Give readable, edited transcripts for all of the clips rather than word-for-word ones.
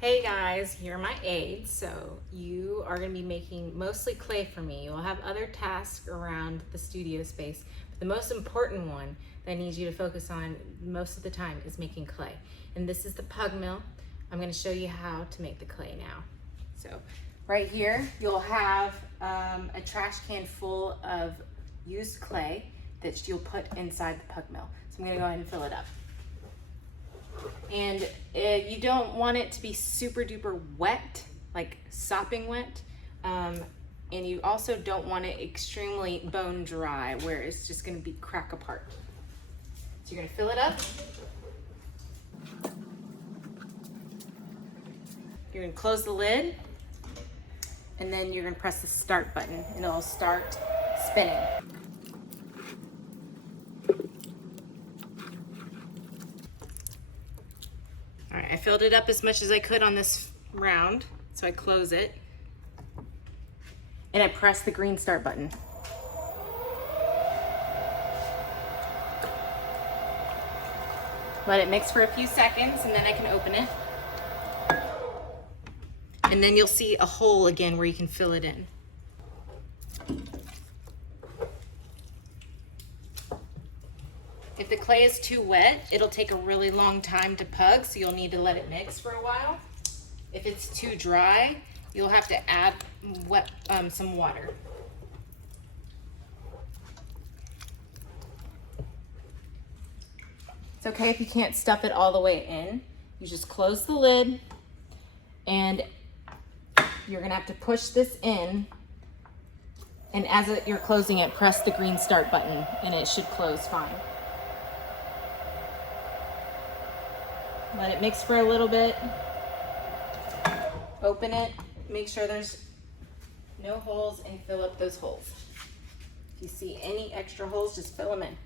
Hey guys, here are my aids. So you are going to be making mostly clay for me. You'll have other tasks around the studio space, but the most important one that I need you to focus on most of the time is making clay. And this is the Pugmill. I'm going to show you how to make the clay now. So right here you'll have a trash can full of used clay that you'll put inside the Pugmill. So I'm going to go ahead and fill it up. And you don't want it to be super duper wet, like sopping wet. And you also don't want it extremely bone dry where it's just gonna be crack apart. So you're gonna fill it up. You're gonna close the lid, and then you're gonna press the start button and it'll start spinning. All right, I filled it up as much as I could on this round, so I close it. And I press the green start button. Let it mix for a few seconds and then I can open it. And then you'll see a hole again where you can fill it in. If the clay is too wet, it'll take a really long time to pug, so you'll need to let it mix for a while. If it's too dry, you'll have to add some water. It's okay if you can't stuff it all the way in. You just close the lid and you're gonna have to push this in, and as you're closing it, press the green start button and it should close fine. Let it mix for a little bit. Open it, make sure there's no holes, and fill up those holes. If you see any extra holes, just fill them in.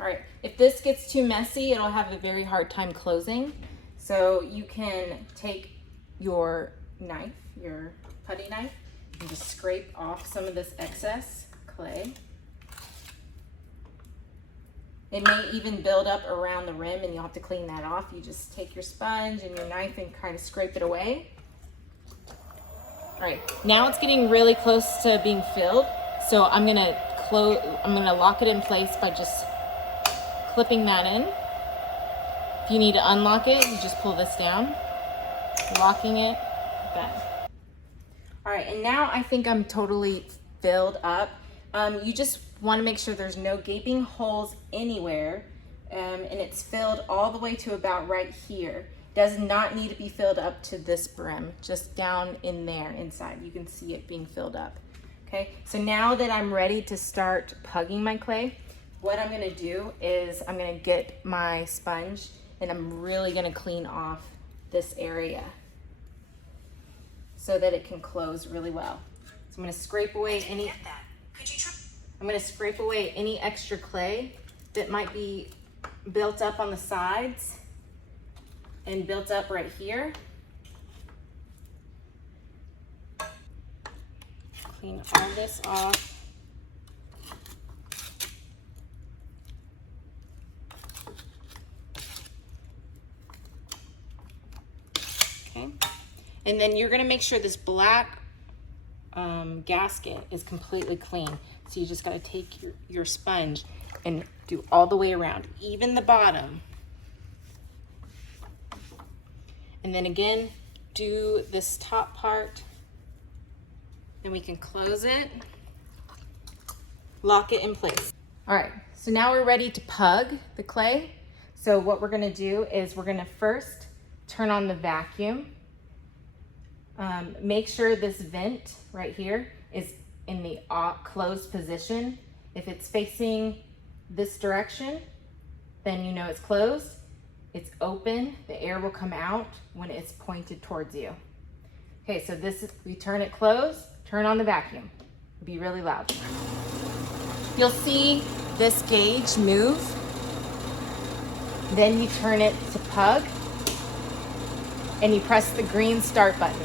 All right, if this gets too messy, it'll have a very hard time closing. So you can take your knife, your putty knife, and just scrape off some of this excess clay. It may even build up around the rim and you'll have to clean that off. You just take your sponge and your knife and kind of scrape it away. All right, now it's getting really close to being filled. So I'm gonna lock it in place by just clipping that in. If you need to unlock it, you just pull this down, locking it like that. All right, and now I think I'm totally filled up. You just want to make sure there's no gaping holes anywhere, and it's filled all the way to about right here. Does not need to be filled up to this brim, just down in there inside. You can see it being filled up. Okay, so now that I'm ready to start pugging my clay, what I'm gonna do is I'm gonna get my sponge and I'm really gonna clean off this area so that it can close really well. So I'm gonna scrape away any extra clay that might be built up on the sides and built up right here. Clean all this off. Okay. And then you're gonna make sure this black gasket is completely clean. So you just gotta take your sponge and do all the way around, even the bottom. And then again, do this top part. Then we can close it, lock it in place. All right, so now we're ready to pug the clay. So what we're gonna do is we're gonna first turn on the vacuum. Make sure this vent right here is in the closed position. If it's facing this direction, then you know it's closed. It's open, the air will come out when it's pointed towards you. Okay, so this is, we turn it closed, turn on the vacuum. Be really loud. You'll see this gauge move. Then you turn it to pug and you press the green start button.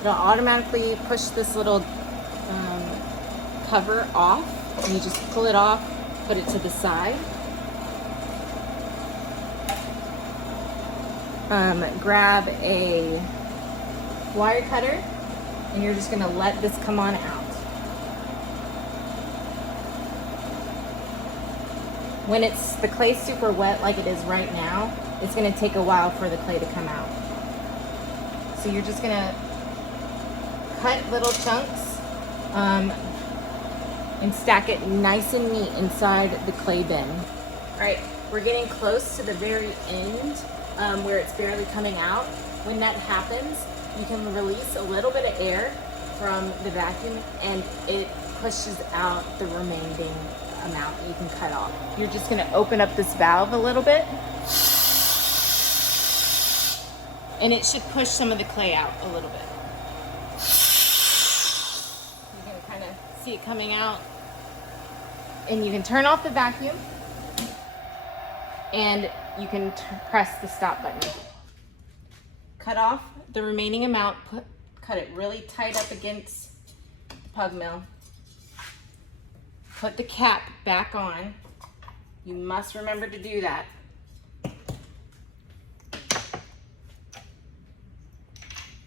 It'll automatically push this little cover off, and you just pull it off, put it to the side. Grab a wire cutter, and you're just gonna let this come on out. When the clay's super wet like it is right now, it's gonna take a while for the clay to come out. So you're just gonna cut little chunks and stack it nice and neat inside the clay bin. All right, we're getting close to the very end where it's barely coming out. When that happens, you can release a little bit of air from the vacuum and it pushes out the remaining amount that you can cut off. You're just gonna open up this valve a little bit and it should push some of the clay out a little bit. You can kind of see it coming out, and you can turn off the vacuum and you can press the stop button. Cut off the remaining amount, cut it really tight up against the Pugmill. Put the cap back on. You must remember to do that.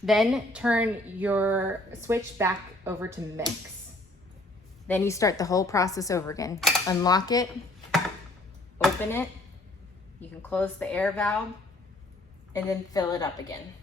Then turn your switch back over to mix. Then you start the whole process over again. Unlock it, open it. You can close the air valve and then fill it up again.